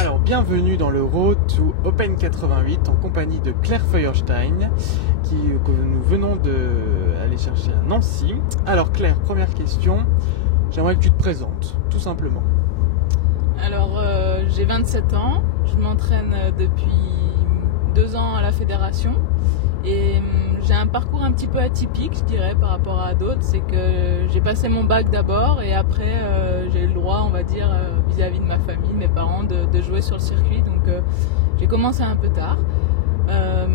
Alors, bienvenue dans le Road to Open 88 en compagnie de Claire Feuerstein que nous venons d'aller chercher à Nancy. Alors Claire, première question, j'aimerais que tu te présentes, tout simplement. Alors, j'ai 27 ans, je m'entraîne depuis 2 ans à la fédération et j'ai un parcours un petit peu atypique, je dirais, par rapport à d'autres. C'est que j'ai passé mon bac d'abord et après j'ai eu le droit, on va dire, vis-à-vis de ma famille, de mes parents, de jouer sur le circuit. Donc j'ai commencé un peu tard,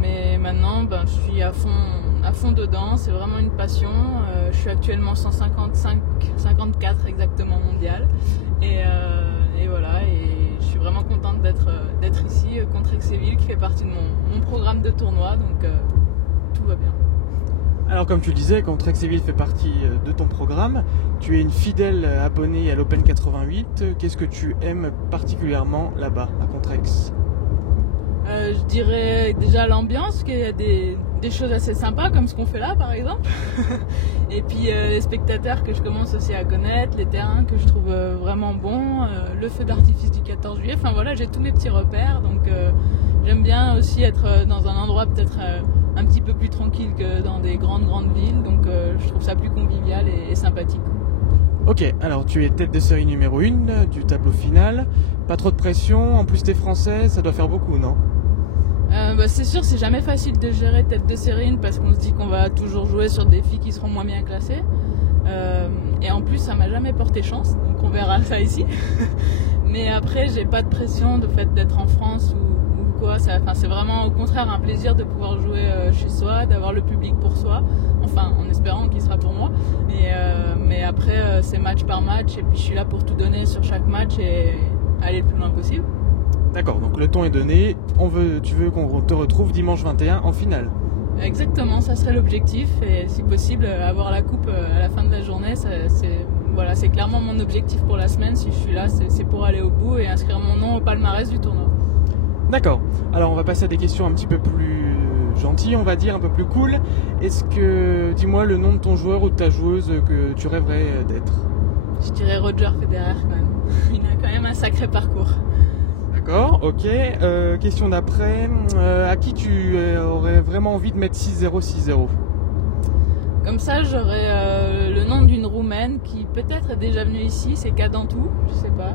mais maintenant je suis à fond dedans, c'est vraiment une passion. Je suis actuellement 154 exactement mondial et voilà, et je suis vraiment contente d'être ici contre Exéville qui fait partie de mon programme de tournoi, donc tout va bien. Alors comme tu le disais, Contrexéville fait partie de ton programme, tu es une fidèle abonnée à l'Open 88, qu'est-ce que tu aimes particulièrement là-bas à Contrex ? Je dirais déjà l'ambiance, qu'il y a des choses assez sympas comme ce qu'on fait là par exemple. Et puis les spectateurs que je commence aussi à connaître, les terrains que je trouve vraiment bons, le feu d'artifice du 14 juillet, enfin voilà, j'ai tous mes petits repères, donc j'aime bien aussi être dans un endroit peut-être un petit peu plus tranquille que dans des grandes villes, donc je trouve ça plus convivial et sympathique. Ok, alors tu es tête de série numéro 1 du tableau final, pas trop de pression, en plus t'es français, ça doit faire beaucoup, non ? C'est sûr, c'est jamais facile de gérer tête de série parce qu'on se dit qu'on va toujours jouer sur des filles qui seront moins bien classées. Et en plus, ça m'a jamais porté chance, donc on verra ça ici. Mais après, j'ai pas de pression du fait d'être en France ou quoi. C'est vraiment au contraire un plaisir de pouvoir jouer chez soi, d'avoir le public pour soi. Enfin, en espérant qu'il sera pour moi. Mais après, c'est match par match et puis je suis là pour tout donner sur chaque match et aller le plus loin possible. D'accord, donc le ton est donné, tu veux qu'on te retrouve dimanche 21 en finale. Exactement, ça serait l'objectif et si possible avoir la coupe à la fin de la journée, c'est clairement mon objectif pour la semaine. Si je suis là, c'est pour aller au bout et inscrire mon nom au palmarès du tournoi. D'accord, alors on va passer à des questions un petit peu plus gentilles, on va dire, un peu plus cool. Dis-moi le nom de ton joueur ou de ta joueuse que tu rêverais d'être. Je dirais Roger Federer quand même, il a quand même un sacré parcours. D'accord, ok. Question d'après, à qui tu aurais vraiment envie de mettre 6-0, 6-0 ? Comme ça, j'aurais le nom d'une Roumaine qui peut-être est déjà venue ici, c'est Cadantou, je sais pas.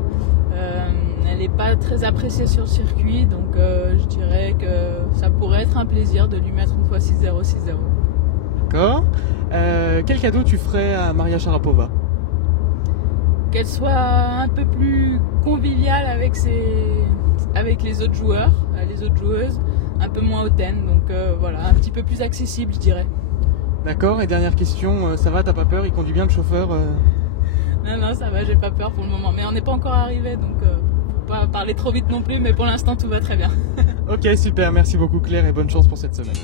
Elle n'est pas très appréciée sur le circuit, donc je dirais que ça pourrait être un plaisir de lui mettre une fois 6-0, 6-0. D'accord. Quel cadeau tu ferais à Maria Sharapova ? Qu'elle soit un peu plus conviviale avec les autres joueurs, les autres joueuses, un peu moins hautaine, donc voilà, un petit peu plus accessible, je dirais. D'accord, et dernière question, ça va, t'as pas peur, il conduit bien le chauffeur Non, ça va, j'ai pas peur pour le moment, mais on n'est pas encore arrivé, donc faut pas parler trop vite non plus, mais pour l'instant tout va très bien. Ok, super, merci beaucoup Claire et bonne chance pour cette semaine.